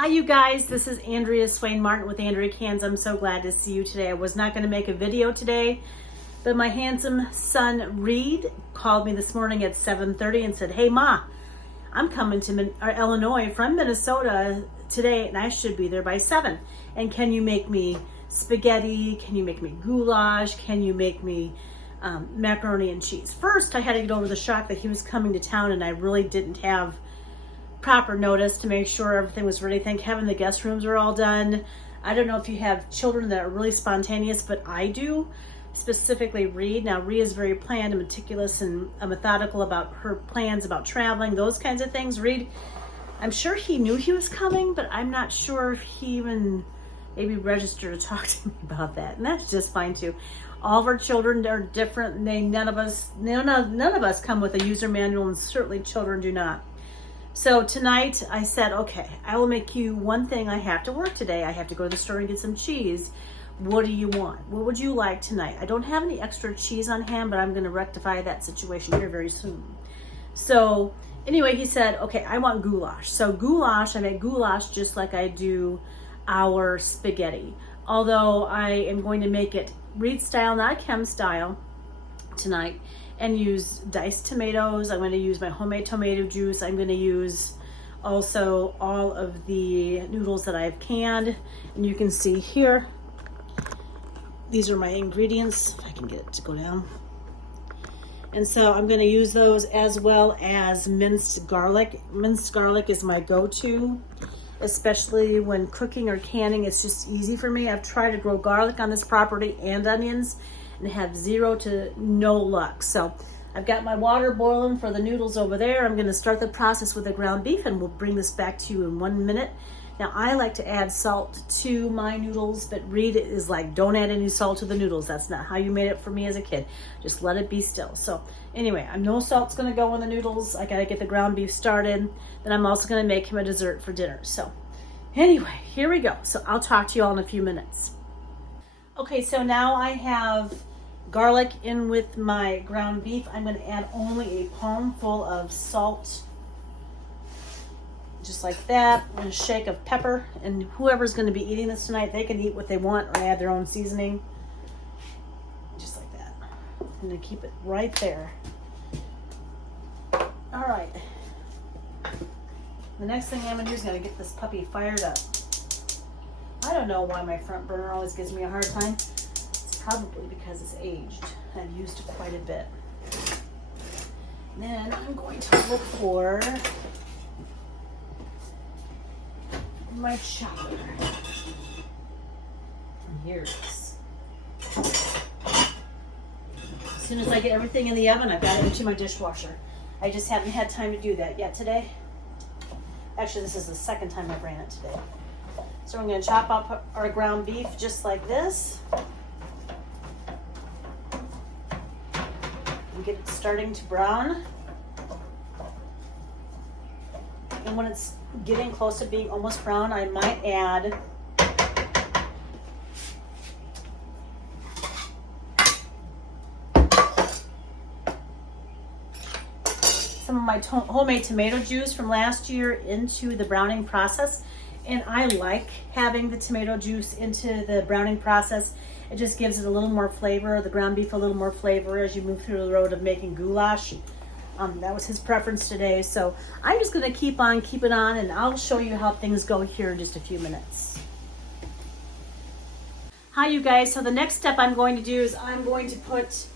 Hi you guys, this is Andrea Swain Martin with Andrea Cans. I'm so glad to see you today. I was not going to make a video today, but my handsome son Reid called me this morning at 7:30 and said, "Hey Ma, I'm coming to Illinois from Minnesota today and I should be there by 7. And can you make me spaghetti? Can you make me goulash? Can you make me macaroni and cheese?" First, I had to get over the shock that he was coming to town and I really didn't have proper notice to make sure everything was ready. Thank heaven the guest rooms are all done. I don't know if you have children that are really spontaneous, but I do, specifically Reid. Now Reid is very planned and meticulous and methodical about her plans about traveling, those kinds of things. Reid, I'm sure he knew he was coming, but I'm not sure if he even maybe registered to talk to me about that, and that's just fine too. All of our children are different, and none of us come with a user manual, and certainly children do not. So tonight I said, okay, I will make you one thing. I have to work today. I have to go to the store and get some cheese. What do you want? What would you like tonight? I don't have any extra cheese on hand, but I'm going to rectify that situation here very soon. So anyway, he said, okay, I want goulash. So goulash, I make goulash just like I do our spaghetti. Although I am going to make it Reid style, not Chem style tonight, and use diced tomatoes. I'm going to use my homemade tomato juice. I'm going to use also all of the noodles that I've canned. And you can see here, these are my ingredients, if I can get it to go down. And so I'm going to use those as well as minced garlic. Minced garlic is my go-to, especially when cooking or canning. It's just easy for me. I've tried to grow garlic on this property and onions and have zero to no luck. So I've got my water boiling for the noodles over there. I'm going to start the process with the ground beef, and we'll bring this back to you in 1 minute. Now I like to add salt to my noodles, but Reid is like, don't add any salt to the noodles. That's not how you made it for me as a kid. Just let it be still. So anyway, I know salt's going to go in the noodles. I got to get the ground beef started. Then I'm also going to make him a dessert for dinner. So anyway, here we go. So I'll talk to you all in a few minutes. Okay, so now I have garlic in with my ground beef. I'm going to add only a palmful of salt, just like that, and a shake of pepper. And whoever's going to be eating this tonight, they can eat what they want or add their own seasoning, just like that. I'm going to keep it right there. All right. The next thing I'm going to do is going to get this puppy fired up. I don't know why my front burner always gives me a hard time. Probably because it's aged. I've used it quite a bit. And then I'm going to look for my chopper. And here it is. As soon as I get everything in the oven, I've got it into my dishwasher. I just haven't had time to do that yet today. Actually, this is the second time I've ran it today. So I'm going to chop up our ground beef just like this. Get it starting to brown, and when it's getting close to being almost brown, I might add some of my homemade tomato juice from last year into the browning process. And I like having the tomato juice into the browning process. It just gives it a little more flavor, the ground beef a little more flavor as you move through the road of making goulash. That was his preference today. So I'm just going to keep it on, and I'll show you how things go here in just a few minutes. Hi you guys. So the next step I'm going to do is I'm going to put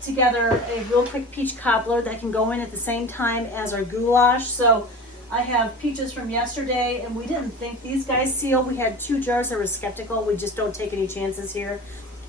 together a real quick peach cobbler that can go in at the same time as our goulash. So I have peaches from yesterday, and we didn't think these guys seal. We had 2 jars that were skeptical. We just don't take any chances here.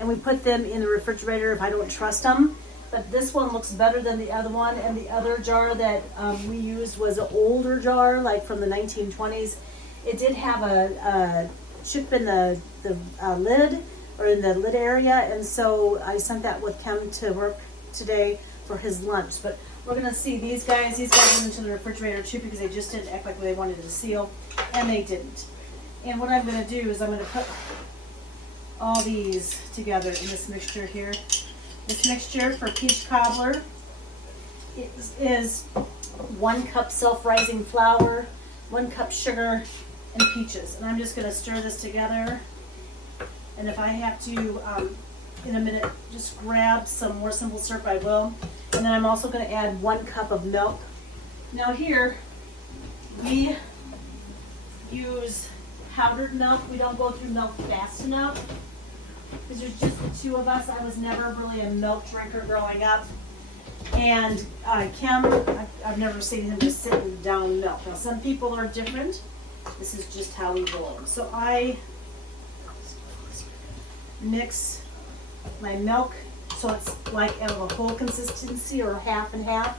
And we put them in the refrigerator if I don't trust them. But this one looks better than the other one. And the other jar that we used was an older jar, like from the 1920s. It did have a chip in the lid, or in the lid area. And so I sent that with Kem to work today for his lunch. But we're going to see these guys went into the refrigerator too, because they just didn't act like they wanted it to seal, and they didn't. And what I'm going to do is I'm going to put all these together in this mixture here. This mixture for peach cobbler is 1 cup self-rising flour, 1 cup sugar, and peaches. And I'm just gonna stir this together. And if I have to, in a minute, just grab some more simple syrup, I will. And then I'm also gonna add 1 cup of milk. Now here, we use powdered milk. We don't go through milk fast enough because there's just the 2 of us. I was never really a milk drinker growing up. And Kim, I've never seen him just sitting down milk. Now some people are different. This is just how we roll. So I mix my milk so it's like of a whole consistency or half and half,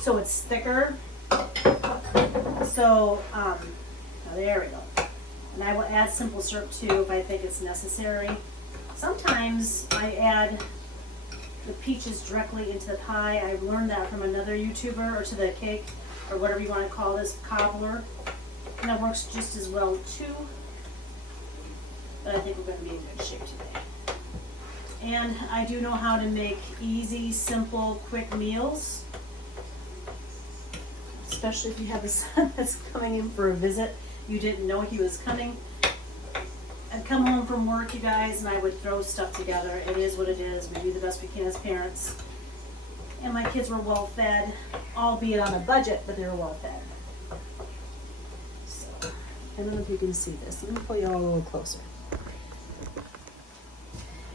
so it's thicker. So there we go. And I will add simple syrup too if I think it's necessary. Sometimes I add the peaches directly into the pie. I learned that from another YouTuber, or to the cake, or whatever you want to call this, cobbler. And it works just as well too. But I think we're going to be in good shape today. And I do know how to make easy, simple, quick meals. Especially if you have a son that's coming in for a visit. You didn't know he was coming. I'd come home from work, you guys, and I would throw stuff together. It is what it is. We do the best we can as parents. And my kids were well fed, albeit on a budget, but they were well fed. So, I don't know if you can see this. Let me pull you all a little closer.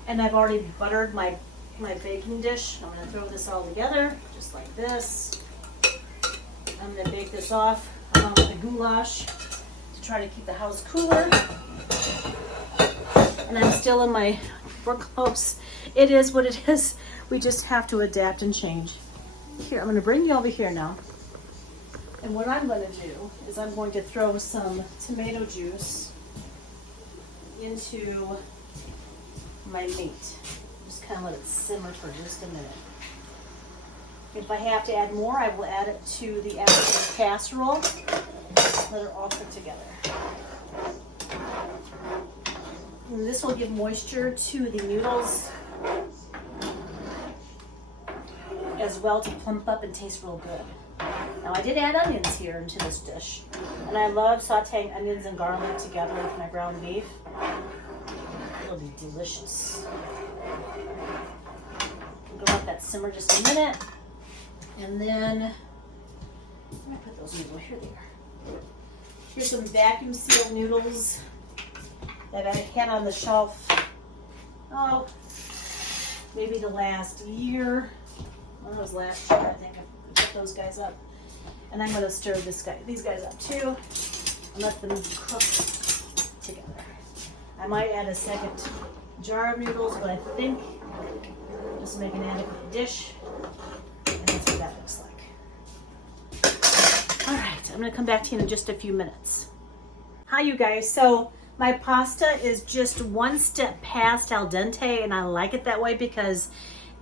And I've already buttered my baking dish. I'm going to throw this all together, just like this. I'm going to bake this off along with the goulash to try to keep the house cooler. And I'm still in my work clothes. It is what it is. We just have to adapt and change. Here, I'm going to bring you over here now. And what I'm going to do is I'm going to throw some tomato juice into my meat. Just kind of let it simmer for just a minute. If I have to add more, I will add it to the actual casserole. Let it all cook together. And this will give moisture to the noodles as well, to plump up and taste real good. Now I did add onions here into this dish, and I love sauteing onions and garlic together with my ground beef. It'll be delicious. I'm gonna let that simmer just a minute, and then I'm gonna put those noodles here. Here's some vacuum sealed noodles that I had on the shelf, oh, maybe the last year. Well, that was last year, I think. I put those guys up. And I'm going to stir these guys up too, and let them cook together. I might add a second jar of noodles, but I think just make an adequate dish, and that's what that looks like. All right, I'm going to come back to you in just a few minutes. Hi, you guys. So my pasta is just 1 step past al dente, and I like it that way because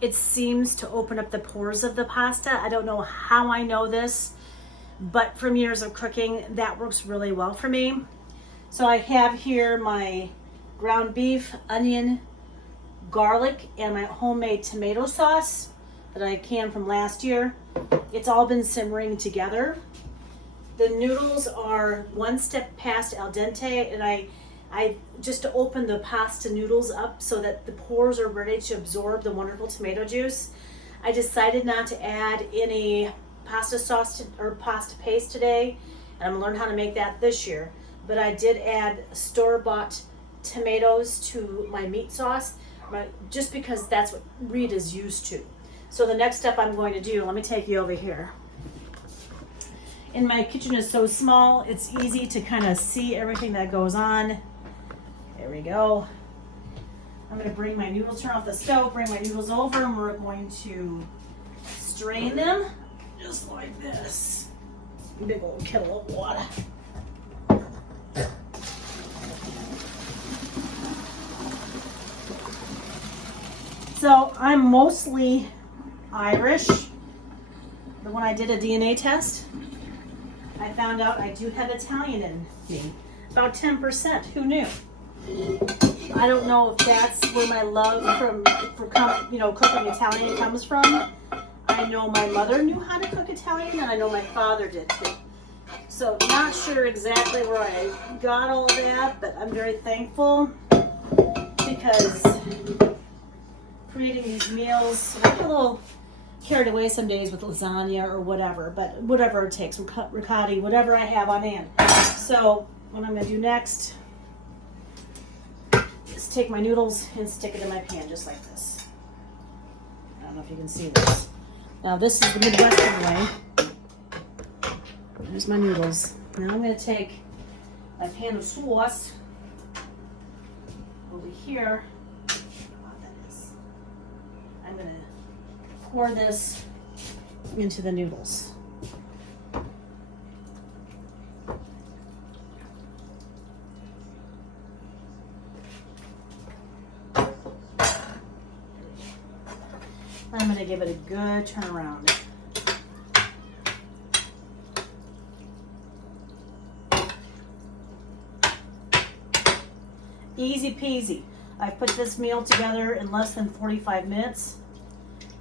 it seems to open up the pores of the pasta. I don't know how I know this, but from years of cooking, that works really well for me. So I have here my ground beef, onion, garlic, and my homemade tomato sauce that I canned from last year. It's all been simmering together. The noodles are 1 step past al dente, and I just to open the pasta noodles up so that the pores are ready to absorb the wonderful tomato juice. I decided not to add any pasta sauce or pasta paste today, and I'm gonna learn how to make that this year. But I did add store-bought tomatoes to my meat sauce, just because that's what Reid is used to. So the next step I'm going to do, let me take you over here. And my kitchen is so small, it's easy to kind of see everything that goes on. There we go. I'm going to bring my noodles, turn off the stove, bring my noodles over, and we're going to strain them just like this. Big old kettle of water. So I'm mostly Irish, but when I did a DNA test, I found out I do have Italian in me, about 10%. Who knew? I don't know if that's where my love for cooking Italian comes from. I know my mother knew how to cook Italian, and I know my father did too. So not sure exactly where I got all that, but I'm very thankful because creating these meals, I get a little carried away some days with lasagna or whatever, but whatever it takes, ricotta, whatever I have on hand. So what I'm gonna do next is take my noodles and stick it in my pan just like this. I don't know if you can see this. Now this is the Midwestern way. There's my noodles. Now I'm gonna take my pan of sauce over here. I don't know what that is. I'm gonna pour this into the noodles. I'm going to give it a good turn around. Easy peasy. I put this meal together in less than 45 minutes.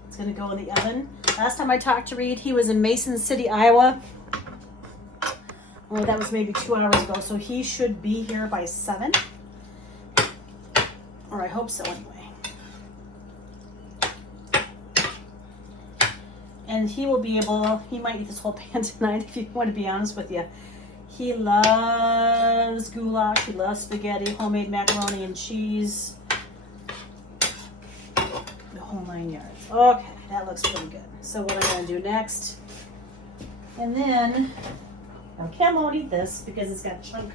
It's going to go in the oven. Last time I talked to Reid, he was in Mason City, Iowa. Oh, that was maybe 2 hours ago, so he should be here by 7. Or I hope so anyway. And he will be able, he might eat this whole pan tonight if you want to be honest with you. He loves goulash, he loves spaghetti, homemade macaroni and cheese. The whole 9 yards. Okay, that looks pretty good. So what I'm going to do next, and then, now Cam won't eat this because it's got chunk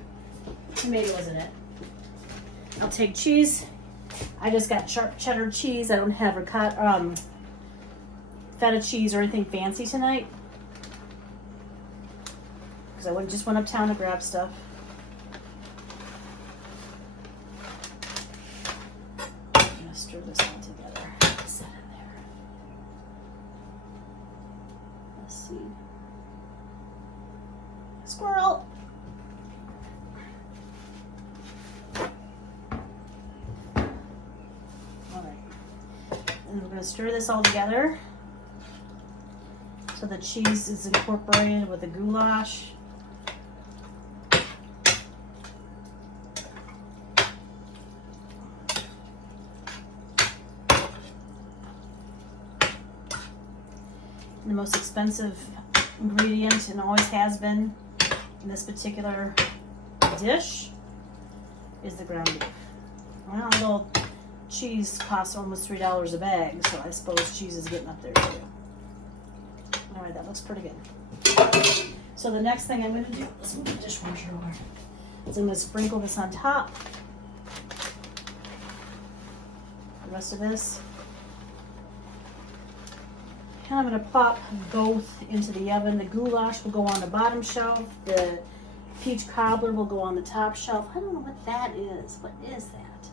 tomatoes in it. I'll take cheese. I just got sharp cheddar cheese. I don't have ricotta, feta cheese or anything fancy tonight because I just went uptown to grab stuff. I'm gonna stir this all together. Set in there. Let's see. Squirrel. All right, and we're gonna stir this all together. So the cheese is incorporated with the goulash. The most expensive ingredient, and always has been in this particular dish, is the ground beef. Well, a little cheese costs almost $3 a bag, so I suppose cheese is getting up there too. All right, that looks pretty good. So the next thing I'm going to do, let's move the dishwasher over, is I'm going to sprinkle this on top. The rest of this. And I'm going to pop both into the oven. The goulash will go on the bottom shelf. The peach cobbler will go on the top shelf. I don't know what that is. What is that?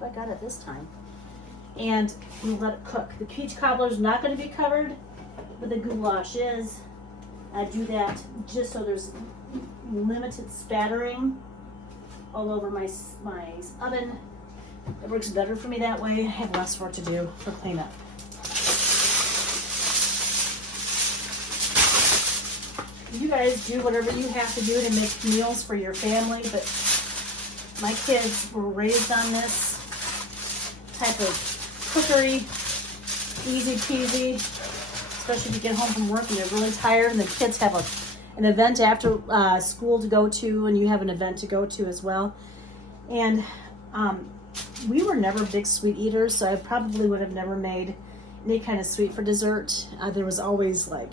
But I got it this time. And we'll let it cook. The peach cobbler is not going to be covered, but the goulash is. I do that just so there's limited spattering all over my oven. It works better for me that way. I have less work to do for cleanup. You guys do whatever you have to do to make meals for your family, but my kids were raised on this type of cookery, easy peasy, especially if you get home from work and you're really tired and the kids have an event after school to go to, and you have an event to go to as well. And we were never big sweet eaters, so I probably would have never made any kind of sweet for dessert. There was always like,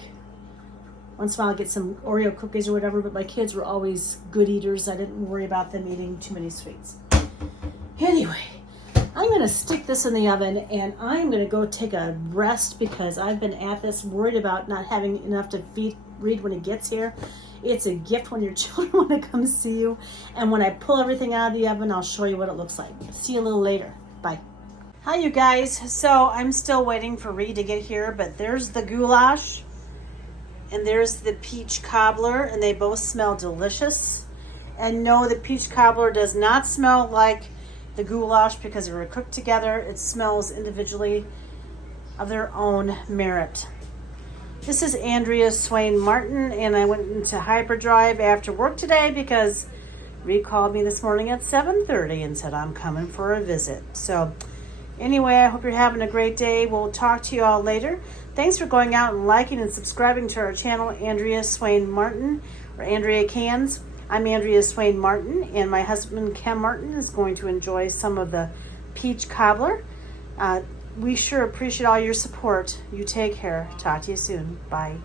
once in a while I'd get some Oreo cookies or whatever, but my kids were always good eaters. I didn't worry about them eating too many sweets. Anyway, I'm going to stick this in the oven and I'm going to go take a rest because I've been at this worried about not having enough to feed Reid when he gets here. It's a gift when your children want to come see you. And when I pull everything out of the oven, I'll show you what it looks like. See you a little later. Bye. Hi, you guys. So I'm still waiting for Reid to get here, but there's the goulash. And there's the peach cobbler, and they both smell delicious. And no, the peach cobbler does not smell like the goulash because they were cooked together. It smells individually of their own merit. This is Andrea Swain Martin, and I went into hyperdrive after work today because Reid called me this morning at 7:30 and said I'm coming for a visit. So anyway, I hope you're having a great day. We'll talk to you all later. Thanks for going out and liking and subscribing to our channel, Andrea Swain Martin, or Andrea Cans. I'm Andrea Swain Martin, and my husband, Ken Martin, is going to enjoy some of the peach cobbler. We sure appreciate all your support. You take care. Talk to you soon. Bye.